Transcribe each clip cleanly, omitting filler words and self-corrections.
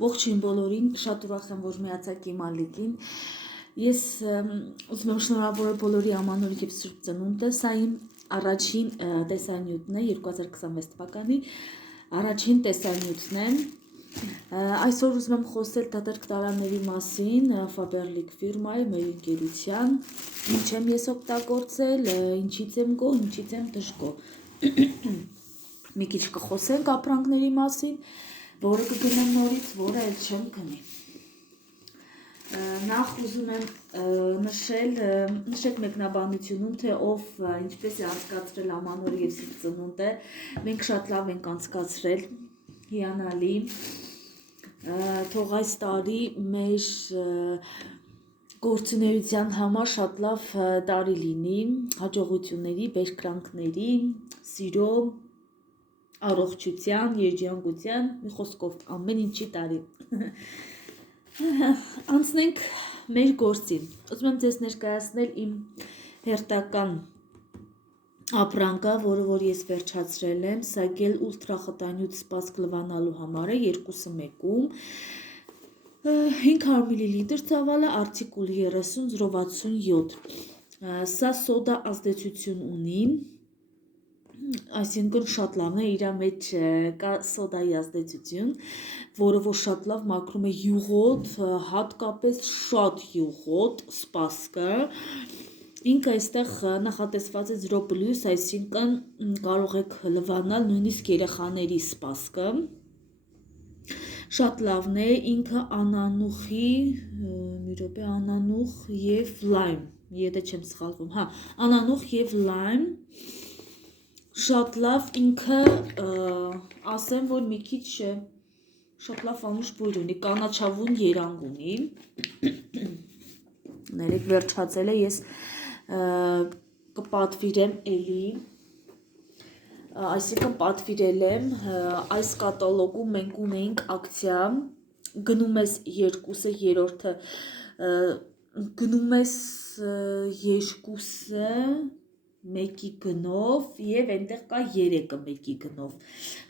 Ողջույն բոլորին, շատ ուրախ եմ, որ միացաք իմ ալիքին։ Ես ուզում եմ շնորհավորել բոլորի ամանորի եւ սուրբ ծնունդը, սա իմ առաջին տեսանյութն է 2026 թվականի առաջին տեսանյութն է։ Այսօր ուզում եմ խոսել դատարկ տարաների մասին, Faberlic ֆիրմայի, մեր ընկերության, ինչ եմ ես օգտագործել, ինչից եմ գոհ, ինչից եմ դժգոհ։ Մի քիչ կխոսենք ապրանքների մասին, որը կգնեմ նորից, որը էլ չեմ գնի։ Նախ ուզում եմ նշել մեկնաբանությունում, թե ով ինչպես է անցկացրել ամանորը եւ սուրբ ծնունդը։ Մենք շատ լավ ենք անցկացրել, հիանալի։ Թող այս տարի մեր գործունեության համար շատ լավ տարի լինի, հաջողությունների, բերկրանքների, սիրո, առողջության, երջանկության, մի խոսքով ամեն ինչի տարի։ Անցնենք մեր գործին։ Ուզում եմ ձեզ ներկայացնել իմ հերթական ապրանքը, որը ես վերջացրել եմ, սա գել ուլտրա խտանյութ սպասք լվանալու համար է, 2-ը մեկում, 500 մլ ծավալը, արտիկուլ 30-067, սա սոդա ազդեցություն ունի, այսինքն շատ լավն է, իր մեջ կա սոդայի ազդեցություն, որը որ շատ լավ մաքրում է յուղոտ, հատկապես շատ յուղոտ սպասքը, ինքը այստեղ նախատեսված է 0+, այսինքն կարող եք լվանալ նույնիսկ երեխաների սպասքը, շատ լավն է, ինքը անանուխի, մի րոպե, անանուխ և լայմ, եթե չեմ սխալվում, անանուխ և լայմ, շատ լավ, ինքը ասեմ, որ մի քիչ շատ լավ անուշ բույր ունի, կանաչավուն երանգ ունի, ներեք վերջացել է, ես կպատվիրեմ էլի, այսինքն պատվիրել եմ, այս կատալոգում մենք ունեինք ակցիա, գնում ես 2-ը, երորդը, գնում ես 2-ը, մեկի գնով և այնտեղ կա 3-ը մեկի գնով,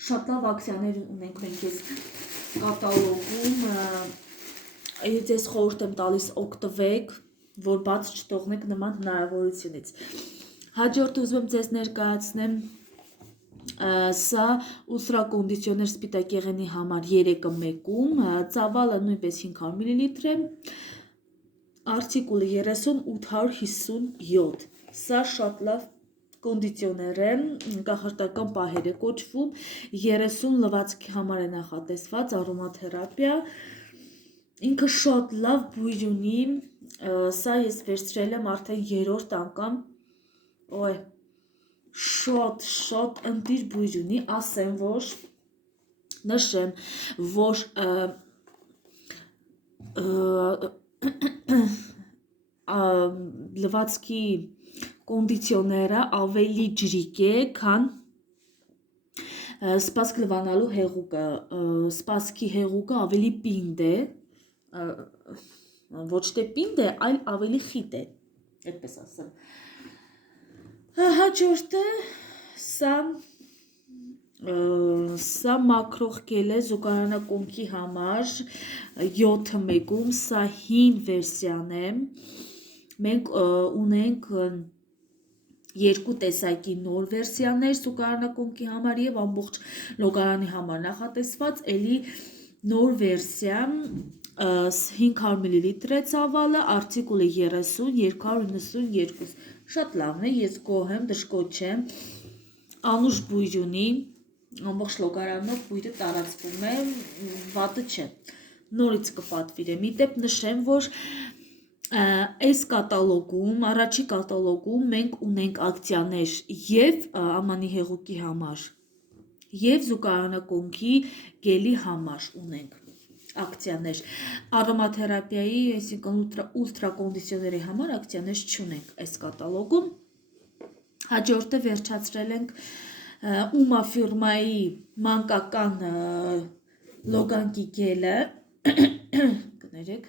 շատ լավ ակցիաներ ունենք մենք ես կատալոգում, ձեզ խորհուրդ եմ տալիս օգտվեք, որ բաց չթողնեք նման հնարավորությունից, հաջորդ ուզում եմ ձեզ ներկայացնեմ, սա ուլտրա կոնդիցիոներ սպիտակ եղենի համար 3-ը մեկում, ծավալը նույնպես 500 մլ է, արտիկուլը 30-857, սա շատ լավ կոնդիցիոներ է, կախարդական պահեր է կոչվում, 30 լվացքի համար է նախատեսված, արոմաթերապիա, ինքը շատ լավ բույր ունի, սա ես վերցրել եմ արդեն 3-րդ անգամ, շատ ընտիր բույր ունի, ասեմ, որ նշեմ, որ լվացքի կոնդիցիոները ավելի ջրիկ է, քան սպասք լվանալու հեղուկը, սպասքի հեղուկը ավելի պինդ է, ոչ թե պինդ է, այլ ավելի խիտ է, այդպես ասեմ, հաջորդը սա մաքրող գել է զուգարանակոնքի համար 7-ը մեկում, սա հին վերսիան է, մենք ունենք երկու տեսակի նոր վերսիաներ զուգարանակոնքի համար և ամբողջ լոգարանի համար նախատեսված, էլի նոր վերսիա 500 մլ է ծավալը, արտիկուլը 30-292, շատ լավն է, ես գոհ եմ, դժգոհ չեմ, անուշ բույր ունի, ամբողջ լոգարանով բույրը տարածվում է, վատը չէ, նորից կպատվիրեմ, իդեպ նշեմ, որ այս կատալոգում, առաջի կատալոգում մենք ունենք ակցիաներ և ամանի հեղուկի համար, և զուգարանակոնքի գելի համար ունենք ակցիաներ, արոմաթերապիայի, այսինքն ուլտրա կոնդիցիոների համար ակցիաներ չունենք այս կատալոգում, հաջորդը վերջացրել ենք ումա ֆիրմայի մանկական լոգանքի գելը, կներեք,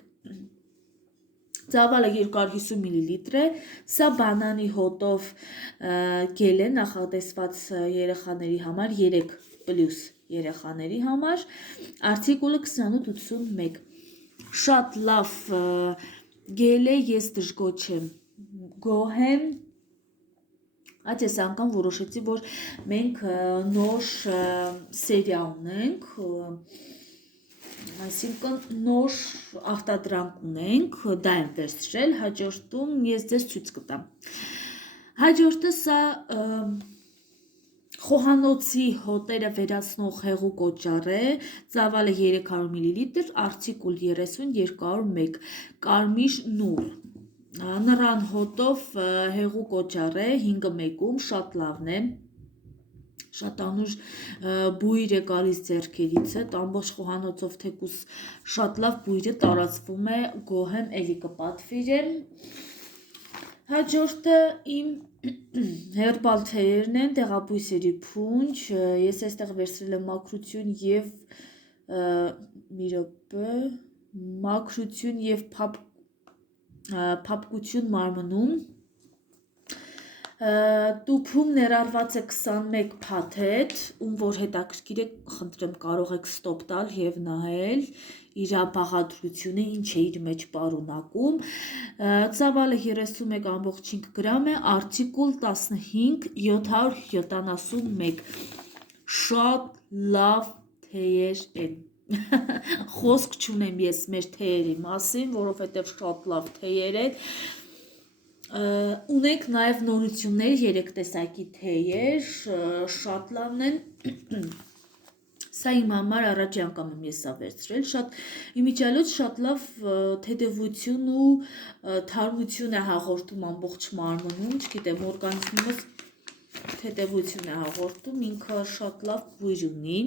ծավալը 250 մլ է, սա բանանի հոտով գել է նախատեսված երեխաների համար 3+, երեխաների համար, արտիկուլը 2881, շատ լավ գել է, ես դժգոհ չեմ, գոհ եմ, այդ ես անգամ որոշեցի, որ մենք նոր սերիա ունենք, այսինքն նոր արտադրանք ունենք, դա եմ վերցրել, հաջորդում ես ձեզ ցույց կտամ։ Հաջորդը սա խոհանոցի հոտերը վերացնող հեղուկ օճառ է, ծավալը 300 մլ, արտիկուլ 30-201, կարմիր նուռ, նռան հոտով հեղուկ օճառ է, 5-1-ում, շատ լավն է, շատ անուր բույր է գալիս ձեռքերից հետ, ամբողջ խոհանոցով թեկուս շատ լավ բույրը տարածվում է, գոհ եմ, էլի կպատվիրեմ։ Հաջորդը իմ հերբալ թեյերն են, տեղաբույսերի փունջ, ես այստեղ վերցրել եմ մաքրություն և մի րոպե, մաքրություն և փափկություն մարմնում, տուփում ներառված է 21 փաթեթ, ում որ հետաքրքիր է, խնդրեմ կարող եք ստոպ տալ և նայել իր բաղադրությունը, ինչ է իր մեջ պարունակում, ծավալը 31.5 գրամ է, արտիկուլ 15-771, շատ լավ թեյեր են, խոսք չունեմ ես մեր թեյերի մասին, որովհետև շատ լավ թեյեր են, ունենք նաև նորություններ, 3 տեսակի թեյեր, շատ լավն են, սա իմ համար առաջի անգամ եմ ես սա վերցրել, իմիջիալոց շատ լավ թեթևություն ու թարմություն է հաղորդում ամբողջ մարմնում, չգիտեմ, օրգանիզմումս թեթևություն է հաղորդում, ինքը շատ լավ բույր ունի,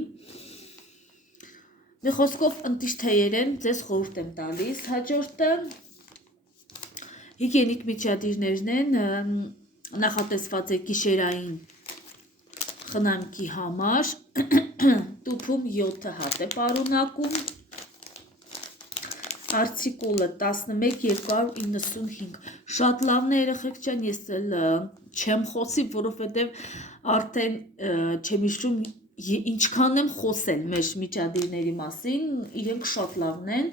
մի խոսքով ընտիշ թեյեր են, ձեզ խորհուրդ եմ տալիս, հաջորդը հիգիենիկ միջադիրներն են, նախատեսված է գիշերային խնամքի համար, տուփում 7 հատ է պարունակում, արտիկուլը 11-295, շատ լավն է երեխեք ջան, ես էլ չեմ խոսի, որովհետև արդեն չեմ հիշում ինչքան եմ խոսել մեր միջադիրների մասին, իրենք շատ լավն են,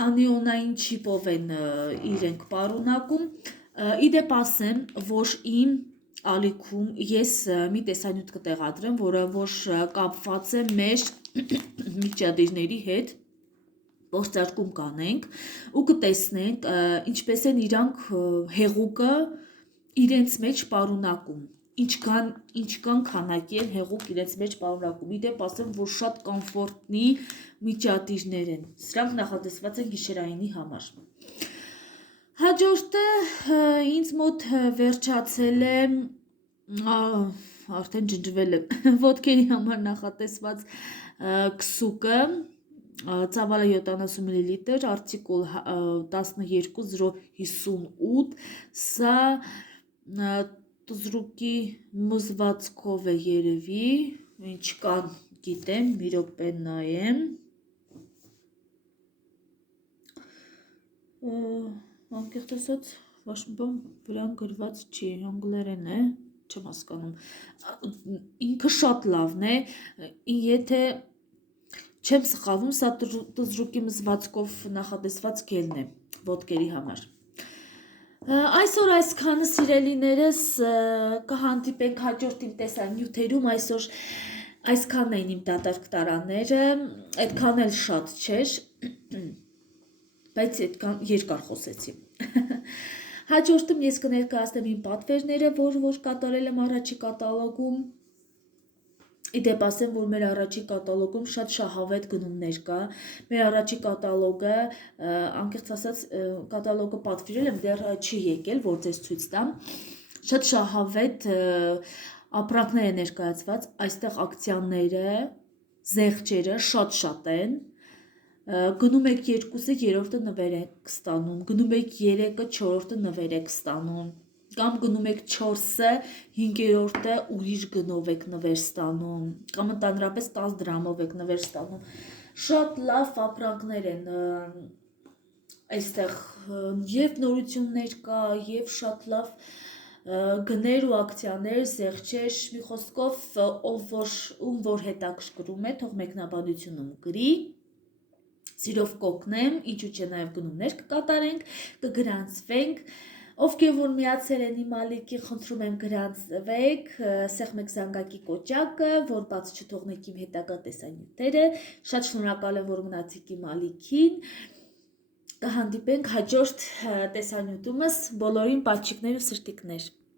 անիոնային չիպով են իրենք պարունակում, իդեպ ասեմ, որ իմ ալիքում ես մի տեսանյութ կտեղադրեմ, որը որ կապված է մեր միջադիրների հետ, փորձարկում կանենք ու կտեսնենք ինչպես են իրանք հեղուկը իրենց մեջ պարունակում, ինչքան քանակի են հեղուկ իրենց մեջ պարունակում, իդեպ ասեմ, որ շատ կոմֆորտնի միջադիրներ են, սրանք նախատեսված են գիշերայինի համար։ Հաջորդը ինձ մոտ վերջացել է, արդեն ջնջվել է, ոտքերի համար նախատեսված քսուկը, ծավալը 70 մլ, արտիկուլ 12-058, սա տզրուկի մզվածքով է երևի, ինչ կան գիտեմ, մի րոպե նայեմ, անկեղծ ասած, ոչ մի բան վրան գրված չի, անգլերեն է, չեմ հասկանում, ինքը շատ լավն է, եթե չեմ սխալվում, սա տզրուկի մզվածքով նախատեսված գելն է, ոտքերի համար։ Այսօր այսքանը սիրելիներս կհանդիպենք հաջորդ իմ տեսանյութերում, այսօր այսքանն էին իմ դատարկ տարաները, այդքան էլ շատ չէր, բայց այդքան երկար խոսեցի։ Հաջորդում ես կներկայացնեմ իմ պատվերները, որ կատարել եմ առաջի կատալոգում, իդեպ ասեմ, որ մեր առաջի կատալոգում շատ շահավետ գնումներ կա, մեր առաջի կատալոգը, անկեղծ ասած, կատալոգը պատվիրել եմ, դեռ չի եկել, որ ձեզ ցույց տամ, շատ շահավետ ապրանքներ է ներկայացված, այստեղ ակցիաները, զեղչերը շատ են, գնում եք 2-ը, 3-ը նվեր եք ստանում, գնում եք 3-ը, 4-ը նվեր եք ստանում, կամ գնում եք 4-ը, 5-րդը ուրիշ գնով եք նվեր ստանում, կամ ընդհանրապես 10 դրամով եք նվեր ստանում, շատ լավ ապրանքներ են այստեղ, և նորություններ կա, և շատ լավ գներ ու ակցիաներ, զեղչեր, մի խոսքով ում որ հետաքրքրում է, թող մեկնաբանությունում գրի, սիրով կօգնեմ, ինչու՞ չէ նաև գնումներ կկատարենք, կգրանցվենք, ովքեր որ միացել են իմ ալիքին, խնդրում եմ գրանցվեք, սեղմեք զանգակի կոճակը, որ բաց չթողնեք իմ հետագա տեսանյութերը, շատ շնորհակալ եմ, որ մնացիք իմ ալիքին, կհանդիպենք հաջորդ տեսանյութումս, բոլորին պատճիկներ ու սրտիկներ։